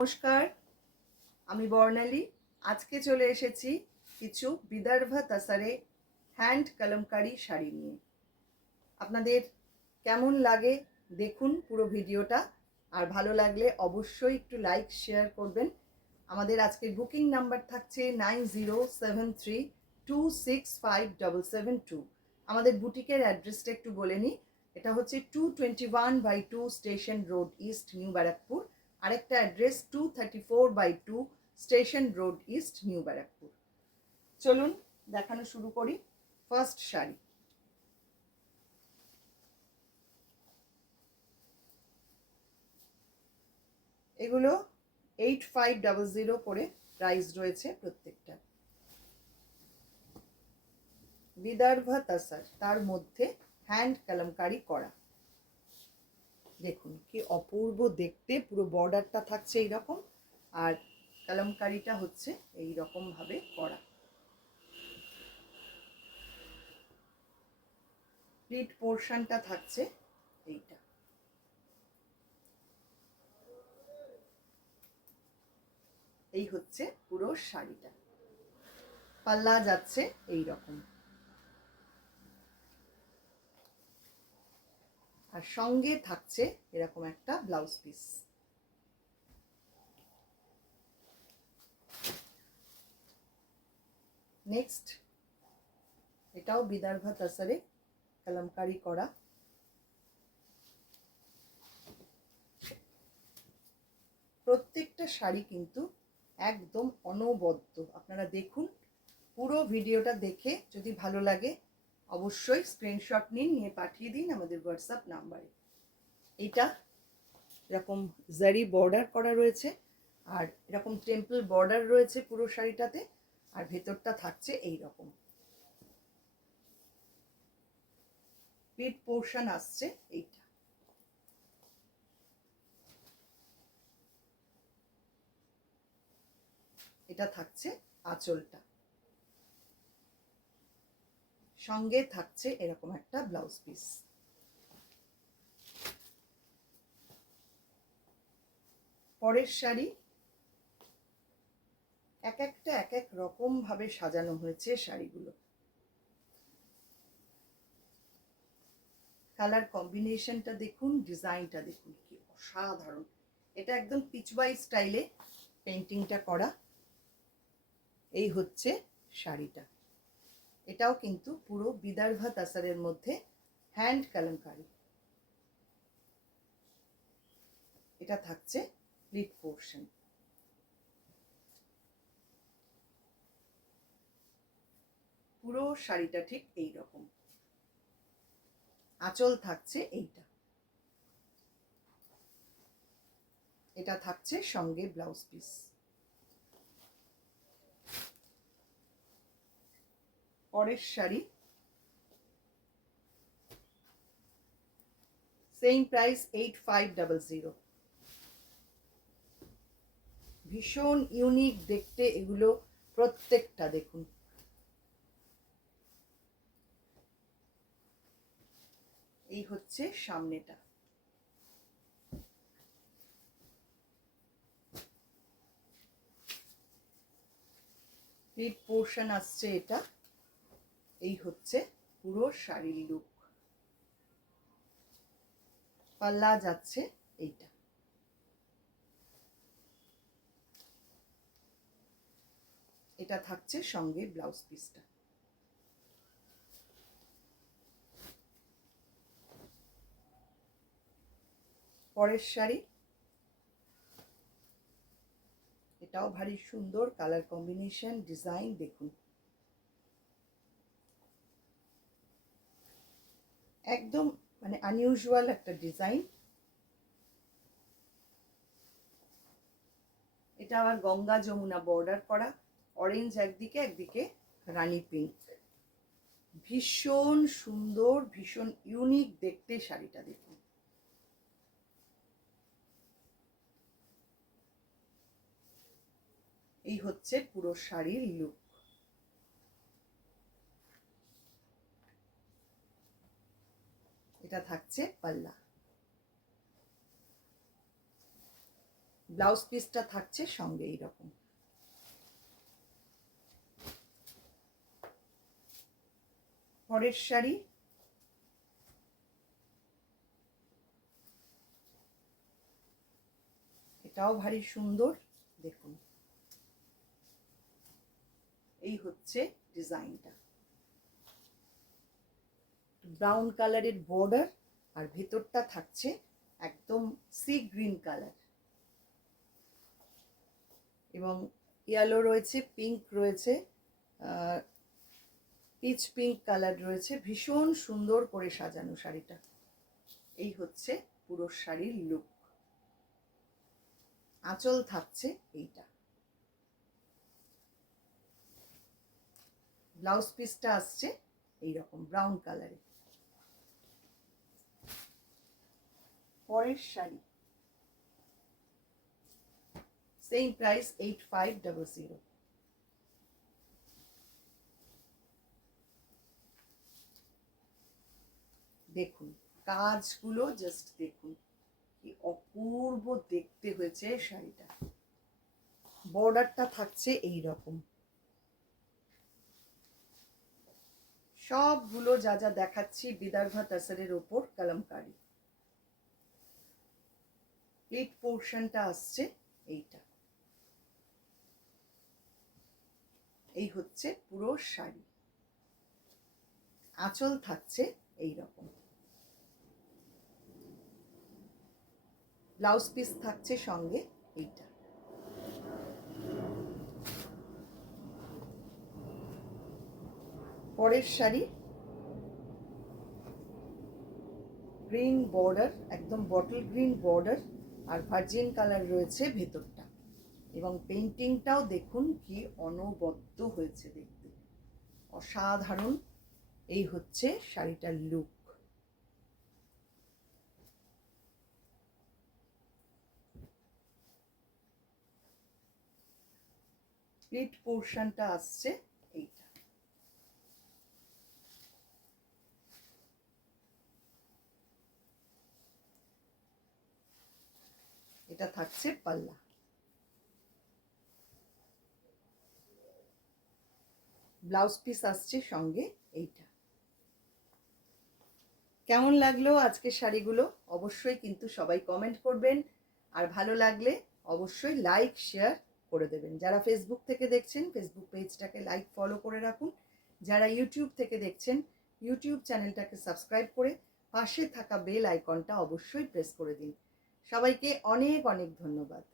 নমস্কার, আমি বর্ণালী। আজকে চলে এসেছি কিছু বিদর্ভা তাসারে হ্যান্ড কলমকারি শাড়ি নিয়ে। আপনাদের কেমন লাগে দেখুন পুরো ভিডিওটা, আর ভালো লাগলে অবশ্যই একটু লাইক শেয়ার করবেন। আমাদের আজকের বুকিং নাম্বার থাকছে 9073265772। আমাদের বুটিকের অ্যাড্রেসটা একটু বলে নিই। এটা হচ্ছে 221/2 station road east, new Barrackpore. আরেকটা address 234/2 station road east, new Barrackpore. চলুন দেখানো শুরু করি। ফার্স্ট শাড়ি, এগুলো 8500 করে প্রাইস রয়েছে প্রত্যেকটা। বিদর্ভা তাসার, তার মধ্যে হ্যান্ড কলমকারি করা। দেখুন কি অপূর্ব দেখতে, পুরো বর্ডারটা থাকছে এইরকম, আর কলমকারিটা হচ্ছে এই রকম ভাবে করা। প্লিট পোর্শনটা থাকছে এইটা। এই হচ্ছে পুরো শাড়িটা। পাল্লা যাচ্ছে এই রকম, আর সঙ্গে থাকছে এরকম একটা ব্লাউজ পিস। নেক্সট, এটাও বিদর্ভা তাসারে কলমকারি করা। প্রত্যেকটা শাড়ি কিন্তু একদম অনবদ্য। আপনারা দেখুন পুরো ভিডিওটা, দেখে যদি ভালো লাগে অবশ্যই স্ক্রিনশট নিয়ে পাঠিয়ে দিন আমাদের হোয়াটসঅ্যাপ নাম্বারে। এটা এরকম জারি বর্ডার করা রয়েছে, আর এরকম টেম্পল বর্ডার রয়েছে পুরো শাড়িটাতে, আর ভেতরটা থাকছে এই রকম। পিঠ পোর্শন আসছে এইটা। এটা থাকছে আঁচলটা, সঙ্গে থাকছে এরকম একটা ব্লাউজ পিস। পরের শাড়ি, এক একটা এক এক রকম ভাবে সাজানো হয়েছে শাড়িগুলো। কালার কম্বিনেশনটা দেখুন, ডিজাইনটা দেখুন, কি অসাধারণ। এটা একদম পিচওয়াই স্টাইলে পেন্টিংটা করা। এই হচ্ছে শাড়িটা। এটাও কিন্তু পুরো বিদর্ভা তাসারের মধ্যে হ্যান্ড কলমকারি। এটা থাকছে প্লিট পোর্শন। পুরো শাড়িটা ঠিক এই রকম। আঁচল থাকছে এইটা। এটা থাকছে সঙ্গে ব্লাউজ পিস। পরের শাড়ি, সেম প্রাইস 8500। ভীষণ ইউনিক দেখতে এগুলো প্রত্যেকটা। দেখুন এই হচ্ছে সামনেটা। প্লিট পোর্শন আসছে এটা। এই হচ্ছে পুরো শাড়ির লুক। পাল্লা যাচ্ছে এইটা। এটা থাকছে সঙ্গে ব্লাউজ পিসটা। পরের শাড়ি, এটাও ভারী সুন্দর কালার কম্বিনেশন, ডিজাইন দেখুন। একদম মানে আনইউজুয়াল একটা ডিজাইন। এটা আবার গঙ্গা যমুনা বর্ডার করা, অরেঞ্জ একদিকে, একদিকে রানী পিঙ্ক। ভীষণ সুন্দর, ভীষণ ইউনিক দেখতে শাড়িটা দেখুন। এই হচ্ছে পুরো শাড়ির লুক। এটা থাকছে পাল্লা। ব্লাউজ পিসটা থাকছে সঙ্গে এইরকম। পরের শাড়ি, এটাও ভারী সুন্দর, দেখুন এই হচ্ছে ডিজাইনটা। ব্রাউন কালারের বর্ডার আর ভেতরটা থাকছে একদম সি গ্রিন কালার, এবং ইয়েলো রয়েছে, পিঙ্ক রয়েছে, পিচ পিঙ্ক কালার রয়েছে। ভীষণ সুন্দর করে সাজানো শাড়িটা। এই হচ্ছে পুরো শাড়ির লুক। আঁচল থাকছে এইটা। ব্লাউজ পিসটা আসছে এইরকম ব্রাউন কালারে। পরের শাড়ি, সেম প্রাইস 8500। দেখুন কাজগুলো, জাস্ট দেখুন কি অপূর্ব দেখতে হয়েছে শাড়িটা। বর্ডারটা থাকছে এই রকম, সবগুলো যা যা দেখাচ্ছি বিদর্ভা তাসারের ওপর কলমকারি। প্লিট পোর্শনটা আসছে এইটা। এই হচ্ছে পুরো শাড়ি। আঁচল থাকছে এই রকম। ব্লাউজ পিস থাকছে সঙ্গে এইটা। পরের শাড়ি, গ্রিন বর্ডার, একদম বটল গ্রিন বর্ডার আর ভার্জিন কালার রয়েছে ভেতরটা, এবং পেইন্টিংটাও দেখুন কি অনবদ্য হয়েছে দেখতে, অসাধারণ। এই হচ্ছে শাড়িটার লুক। প্লিট পোর্শনটা আসছে এইটা। এটা থাকছে পাল্লা। ব্লাউজ পিস আসছে সঙ্গে এইটা। কেমন লাগলো আজকের শাড়িগুলো অবশ্যই কিন্তু সবাই কমেন্ট করবেন, আর ভালো লাগলে অবশ্যই লাইক শেয়ার করে দেবেন। যারা ফেসবুক থেকে দেখছেন ফেসবুক পেজটাকে লাইক ফলো করে রাখুন, যারা ইউটিউব থেকে দেখছেন ইউটিউব চ্যানেলটাকে সাবস্ক্রাইব করে পাশে থাকা বেল আইকনটা অবশ্যই প্রেস করে দিন। সবাইকে অনেক অনেক ধন্যবাদ।